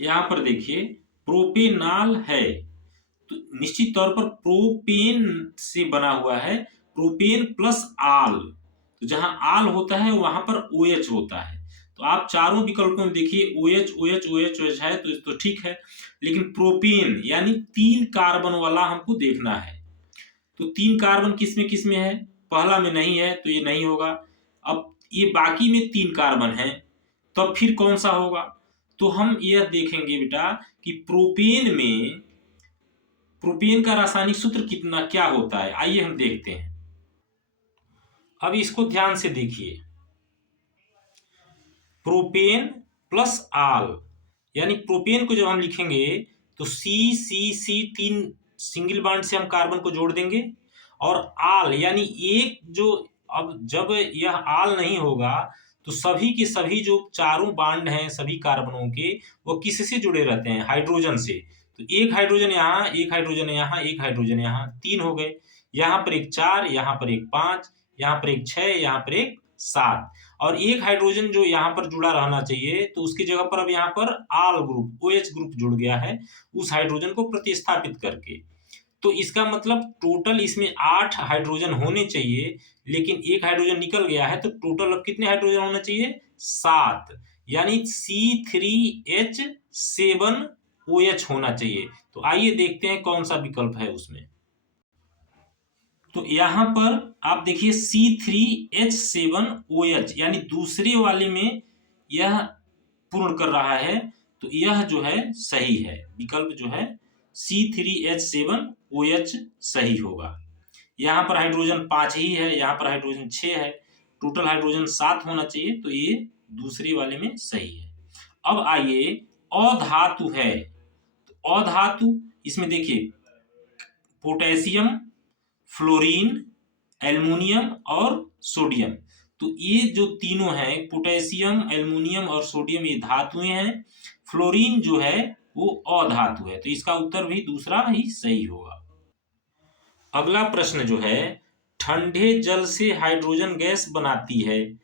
यहाँ पर देखिए प्रोपेनाल है, तो निश्चित तौर पर प्रोपेन से बना हुआ है, प्रोपेन प्लस आल। तो जहां आल होता है वहां पर OH होता है। तो आप चारों विकल्पों में देखिए OH OH OH OH है, तो ठीक है। लेकिन प्रोपेन यानी 3 कार्बन वाला हमको देखना है। तो 3 कार्बन किस में है, पहला में नहीं है तो ये नहीं होगा। अब ये बाकी में 3 कार्बन है, तब फिर कौन सा होगा? तो हम यह देखेंगे बेटा कि प्रोपेन का रासायनिक सूत्र कितना क्या होता है, आइए हम देखते हैं। अब इसको ध्यान से देखिए, प्रोपेन प्लस आल, यानी प्रोपेन को जब हम लिखेंगे तो C 3 सिंगल बॉन्ड से हम कार्बन को जोड़ देंगे, और आल यानी एक जो, अब जब यह आल नहीं होगा तो सभी के सभी जो चारों बॉन्ड हैं सभी कार्बनों के, वो किससे जुड़े रहते हैं? हाइड्रोजन से। तो एक हाइड्रोजन यहाँ, एक हाइड्रोजन यहाँ, एक हाइड्रोजन यहाँ, 3 हो गए। यहाँ पर एक 4, यहाँ पर एक 5, यहाँ पर एक 6, यहाँ पर एक 7, और एक हाइड्रोजन जो यहाँ पर जुड़ा रहना चाहिए, तो उसकी जगह पर अब यहाँ पर आल ग्रुप OH ग्रुप जुड़ गया है उस हाइड्रोजन को प्रतिस्थापित करके। तो इसका मतलब टोटल इसमें 8 हाइड्रोजन होने चाहिए, लेकिन एक हाइड्रोजन निकल गया है, तो टोटल अब कितने हाइड्रोजन होना चाहिए? 7, यानी C3H7OH होना चाहिए। तो आइए देखते हैं कौन सा विकल्प है उसमें। तो यहां पर आप देखिए C3H7OH, यानी दूसरे वाले में यह पूर्ण कर रहा है, तो यह जो है सही है, विकल्प जो है C3H7OH सही होगा। यहाँ पर हाइड्रोजन 5 ही है, यहाँ पर हाइड्रोजन 6 है, टोटल हाइड्रोजन 7 होना चाहिए, तो ये दूसरे वाले में सही है। अब आइए अधातु है, तो अधातु इसमें देखिए पोटेशियम, फ्लोरीन, एल्युमिनियम और सोडियम। तो ये जो तीनों हैं, पोटेशियम, एल्युमिनियम और सोडियम, ये धातुएं हैं। फ्लोरीन जो है वो अधातु है, तो इसका उत्तर भी दूसरा ही सही होगा। अगला प्रश्न जो है, ठंडे जल से हाइड्रोजन गैस बनाती है,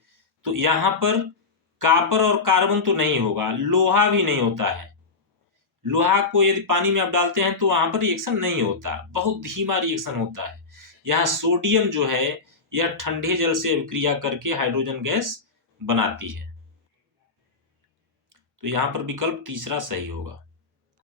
तो यहां पर कॉपर और कार्बन तो नहीं होगा, लोहा भी नहीं होता है। लोहा को यदि पानी में आप डालते हैं तो वहां पर रिएक्शन नहीं होता, बहुत धीमा रिएक्शन होता है। यहाँ सोडियम जो है यह ठंडे जल से अभिक्रिया करके हाइड्रोजन गैस बनाती है, तो यहाँ पर विकल्प तीसरा सही होगा।